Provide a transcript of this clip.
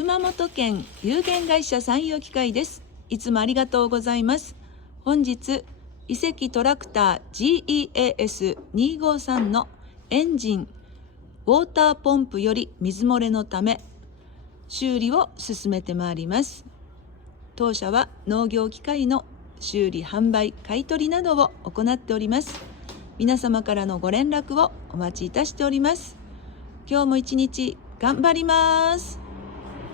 熊本県有限会社産業機械です。いつもありがとうございます。本日、移籍トラクター GEAS253 のエンジン、ウォーターポンプより水漏れのため、修理を進めてまいります。当社は農業機械の修理・販売・買取などを行っております。皆様からのご連絡をお待ちいたしております。今日も一日頑張ります。